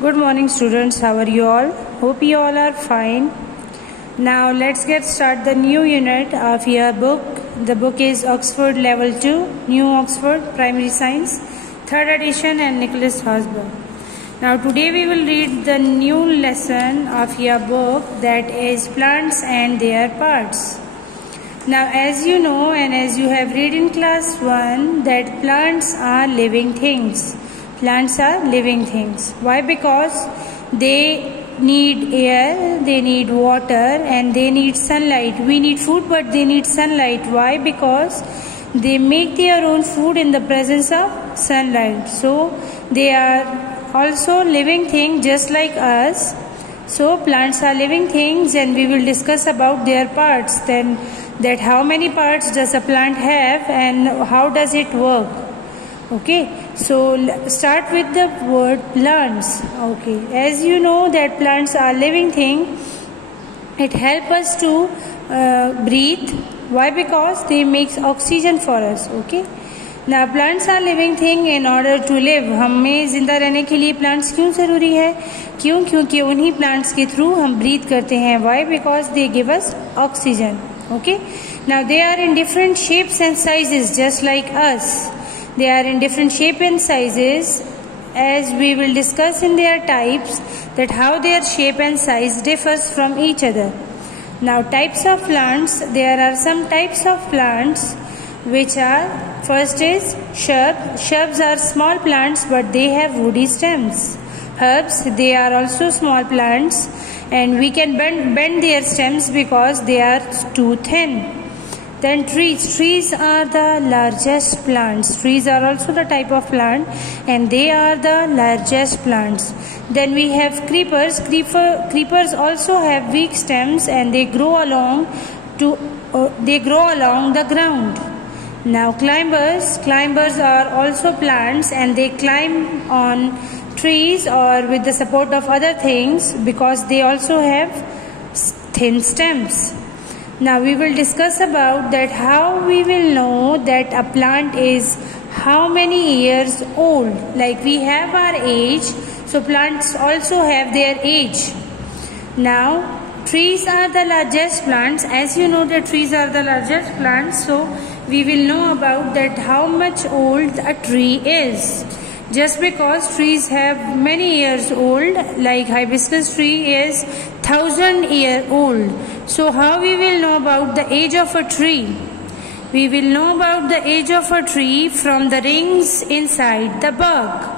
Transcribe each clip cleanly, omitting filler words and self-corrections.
Good morning students, how are you all? Hope you all are fine. Now let's get started the new unit of your book. The book is Oxford Level 2, New Oxford Primary Science, 3rd edition and Nicholas Hosber. Now today we will read the new lesson of your book, that is plants and their parts. Now as you know and as you have read in class 1 that plants are living things. Plants are living things. Why? Because they need air, they need water and they need sunlight. We need food but they need sunlight. Why? Because they make their own food in the presence of sunlight. So they are also living things just like us. So plants are living things and we will discuss about their parts. Then that how many parts does a plant have and how does it work. Okay, so start with the word plants. Okay, as you know that plants are living thing, it helps us to breathe. Why? Because they make oxygen for us. Okay, now plants are living thing. In order to live, हमें जिंदा रहने के लिए plants क्यों जरूरी है? क्यों? क्योंकि उन्हीं plants के through हम breathe करते हैं. Why? Because they give us oxygen. Okay, now they are in different shapes and sizes just like us. They are in different shape and sizes, as we will discuss in their types, that how their shape and size differs from each other. Now types of plants, there are some types of plants which are, first is shrub. Shrubs are small plants but they have woody stems. Herbs, they are also small plants and we can bend their stems because they are too thin. Then trees. Trees are the largest plants. Trees are also the type of plant and they are the largest plants. Then we have creepers. Creepers also have weak stems and they grow along the ground. Now climbers. Climbers are also plants and they climb on trees or with the support of other things because they also have thin stems. Now we will discuss about that how we will know that a plant is how many years old. Like we have our age, so plants also have their age. Now trees are the largest plants. As you know that trees are the largest plants, so we will know about that how much old a tree is. Just because trees have many years old, like hibiscus tree is 1000-year old. So how we will know about the age of a tree? We will know about the age of a tree from the rings inside the bark.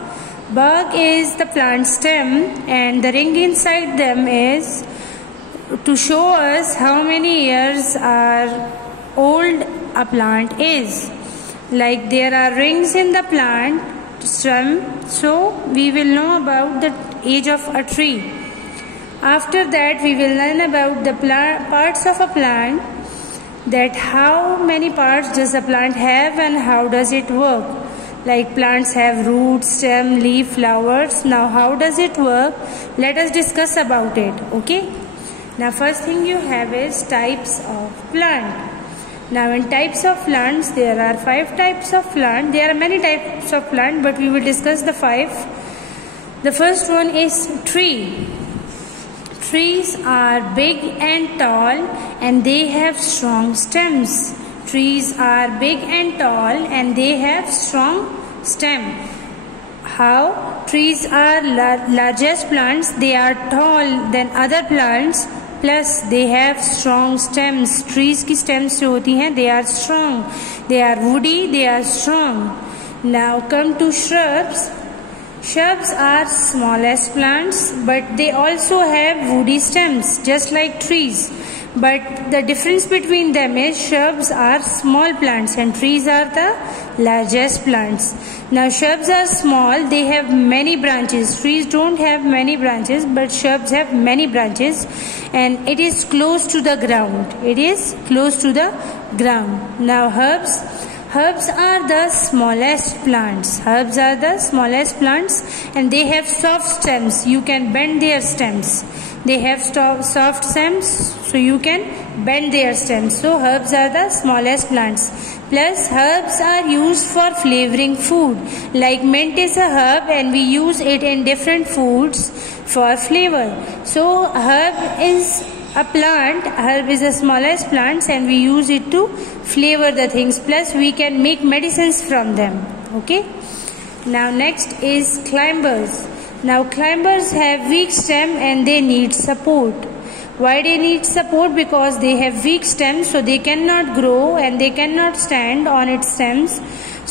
Bark is the plant stem and the ring inside them is to show us how many years old a plant is. Like there are rings in the plant stem, so we will know about the age of a tree. After that we will learn about the parts of a plant, that how many parts does a plant have and how does it work. Like plants have roots, stem, leaf, flowers. Now how does it work? Let us discuss about it. Okay, now first thing you have is types of plant. Now in types of plants, there are 5 types of plant. There are many types of plant, but we will discuss the 5. The first one is tree. Trees are big and tall and they have strong stems. Trees are big and tall and they have strong stem. How? Trees are largest plants. They are tall than other plants. Plus they have strong stems. Trees की stems जो होती हैं, they are strong. They are woody, they are strong. Now come to shrubs. Shrubs are smallest plants but they also have woody stems just like trees. But the difference between them is shrubs are small plants and trees are the largest plants. Now shrubs are small, they have many branches. Trees don't have many branches but shrubs have many branches and it is close to the ground. It is close to the ground. Now herbs. Herbs are the smallest plants. Herbs are the smallest plants and they have soft stems. You can bend their stems. They have soft stems, so you can bend their stems. So herbs are the smallest plants. Plus herbs are used for flavoring food. Like mint is a herb and we use it in different foods for flavor. So herb is a plant, herb is the smallest plants and we use it to flavor the things. Plus we can make medicines from them. Okay. Now next is climbers. Now climbers have weak stem and they need support. Why they need support? Because they have weak stems, so they cannot grow and they cannot stand on its stems.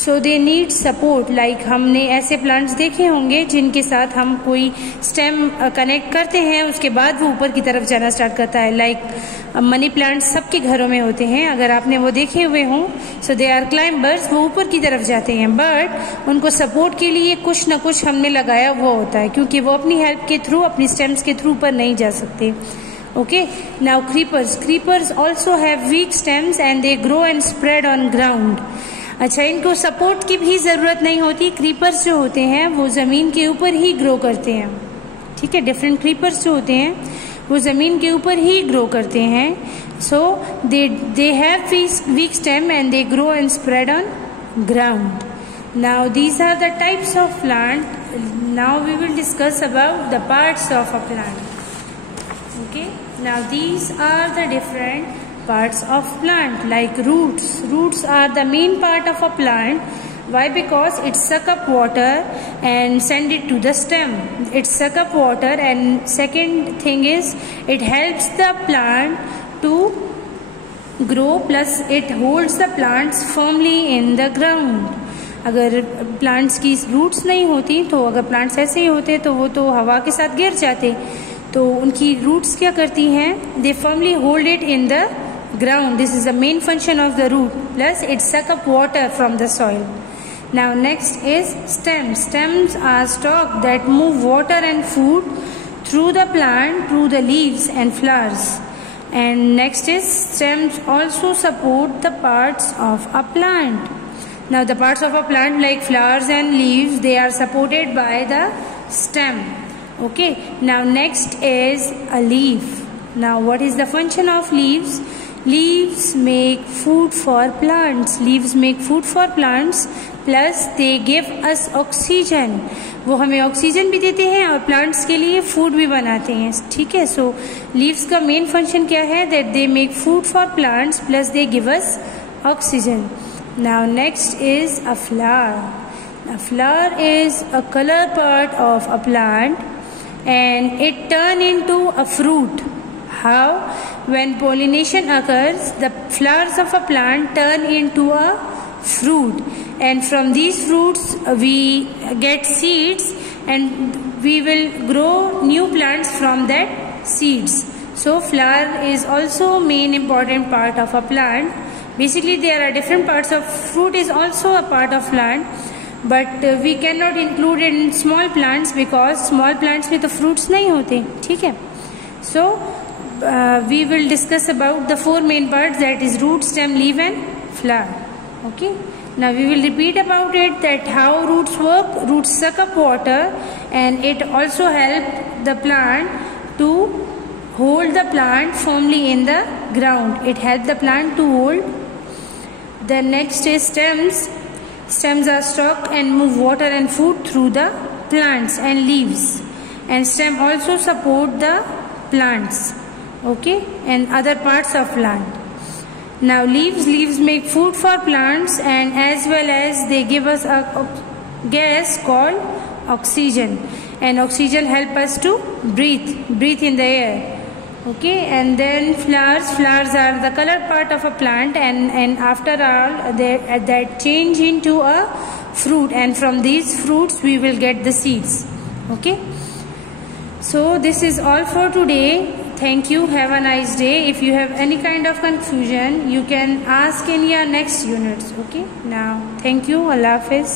So they need support. Like हमने ऐसे plants देखे होंगे जिनके साथ हम कोई stem connect करते हैं, उसके बाद वो ऊपर की तरफ जाना start करता है. Like मनी प्लांट सबके घरों में होते हैं, अगर आपने वो देखे हुए हों. सो दे आर क्लाइंबर्स, वो ऊपर की तरफ जाते हैं, बट उनको सपोर्ट के लिए कुछ न कुछ हमने लगाया हुआ होता है, क्योंकि वो अपनी हेल्प के थ्रू, अपनी स्टेम्स के थ्रू ऊपर नहीं जा सकते. Okay, now creepers. Creepers also have weak stems and they grow and spread on ground. अच्छा, इनको सपोर्ट की भी जरूरत नहीं होती. क्रीपर्स जो होते हैं वो जमीन के ऊपर ही ग्रो करते हैं. ठीक है, डिफरेंट क्रीपर्स जो होते हैं वो जमीन के ऊपर ही ग्रो करते हैं. So they have weak stem and they grow and spread on ground. Now these are the types of plant. Now we will discuss about the parts of a plant. Okay, now these are the different parts of plant. Like roots. Roots are the main part of a plant. Why? Because it suck up water and send it to the stem. It suck up water, and second thing is it helps the plant to grow, plus it holds the plants firmly in the ground. अगर plants की roots नहीं होती, तो अगर plants ऐसे ही होते तो वो तो हवा के साथ गिर जाते. तो उनकी रूट्स क्या करती हैं? They firmly hold it in the ground. This is the main function of the root. Plus it suck up water from the soil. Now next is stem. Stems are stalk that move water and food through the plant, through the leaves and flowers. And next is stems also support the parts of a plant. Now the parts of a plant like flowers and leaves, they are supported by the stem. Okay. Now next is a leaf. Now what is the function of leaves? Leaves make food for plants. Leaves make food for plants, plus they give us oxygen. वो हमें oxygen भी देते हैं और plants के लिए food भी बनाते हैं. ठीक है. सो लीव्स का मेन फंक्शन क्या है? That they make food for plants, plus they give us oxygen. Now next is a flower. A flower is a color part of a plant and it turn into a fruit. How? When pollination occurs, the flowers of a plant turn into a fruit, and from these fruits we get seeds and we will grow new plants from that seeds. So flower is also main important part of a plant. Basically there are different parts of fruit is also a part of plant, but we cannot include it in small plants because small plants में तो fruits नहीं होते. ठीक है. So we will discuss about the four main parts, that is root, stem, leaf and flower. Okay. Now we will repeat about it, that how roots work. Roots suck up water and it also help the plant to hold the plant firmly in the ground. It helps the plant to hold. The next is stems. Stems are stalk and move water and food through the plants and leaves. And stem also support the plants. Okay, and other parts of plant. Now leaves. Leaves make food for plants, and as well as they give us a gas called oxygen. And oxygen help us to breathe in the air. Okay, and then flowers. Flowers are the color part of a plant, and after all that change into a fruit, and from these fruits we will get the seeds. Okay, so this is all for today. Thank you. Have a nice day. If you have any kind of confusion, you can ask in your next units. Okay, now thank you. Allah Hafiz.